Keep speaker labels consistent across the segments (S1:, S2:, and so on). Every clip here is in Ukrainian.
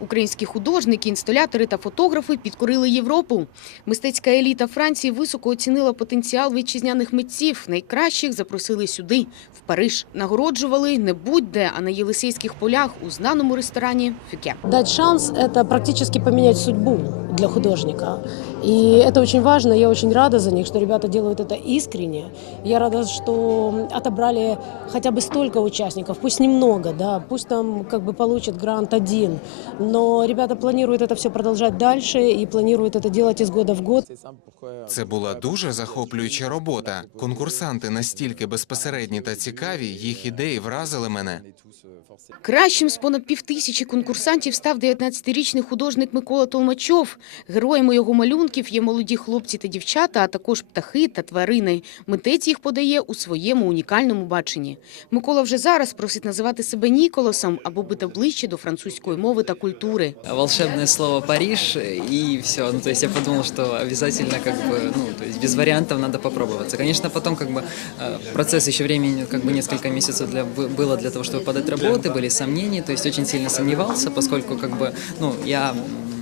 S1: Українські художники, інсталятори та фотографи підкорили Європу. Мистецька еліта Франції високо оцінила потенціал вітчизняних митців. Найкращих запросили сюди, в Париж. Нагороджували не будь-де, а на Єлисейських полях у знаному ресторані Фюке.
S2: Дать шанс – це практически поміняти судьбу для художника. И это очень важно. Я очень рада за них, что ребята делают это искренне. Я рада, что отобрали хотя бы столько участников, пусть немного, да, пусть там как бы получат грант один. Но ребята планируют это все продолжать дальше и планируют это делать из года в год.
S3: Це була дуже захоплююча робота. Конкурсанти настільки безпосередні та цікаві, їх ідеї вразили мене.
S1: Кращим з понад півтисячі конкурсантів став 19-річний художник Микола Толмачов. Героями його малюнків є молоді хлопці та дівчата, а також птахи та тварини. Митець їх подає у своєму унікальному баченні. Микола вже зараз просить називати себе Ніколасом, аби бути ближче до французької мови та культури.
S4: волшебное слово Париж и все. Ну, то есть я подумал, что обязательно как бы, ну, то есть без вариантов надо попробоваться. Конечно, потом как бы э, процесс еще времени, как бы несколько месяцев для, бы- было для того, чтобы подать работы, были сомнения, то есть очень сильно сомневался, поскольку как бы, ну, я м, э,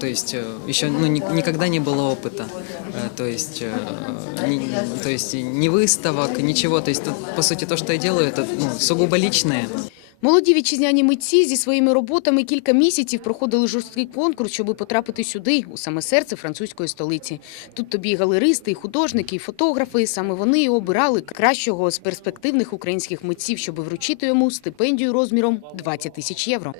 S4: то есть э, еще ну, ни- никогда не было опыта, Э, то есть, э, ни, то есть ни выставок, ничего. То есть тут, по сути то, что я делаю, это ну, сугубо личное.
S1: Молоді вітчизняні митці зі своїми роботами кілька місяців проходили жорсткий конкурс, щоб потрапити сюди, у саме серце французької столиці. Тут тобі і галеристи, і художники, і фотографи. Саме вони і обирали кращого з перспективних українських митців, щоб вручити йому стипендію розміром 20 тисяч євро.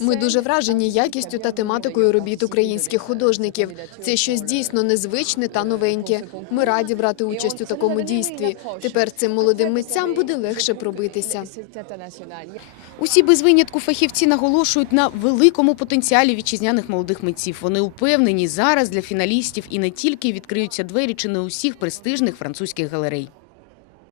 S5: Ми дуже вражені якістю та тематикою робіт українських художників. Це щось дійсно незвичне та новеньке. Ми раді брати участь у такому дійстві. Тепер цим молодим митцям буде легше пробитися.
S1: Усі без винятку фахівці наголошують на великому потенціалі вітчизняних молодих митців. Вони упевнені, зараз для фіналістів і не тільки відкриються двері чи не усіх престижних французьких галерей.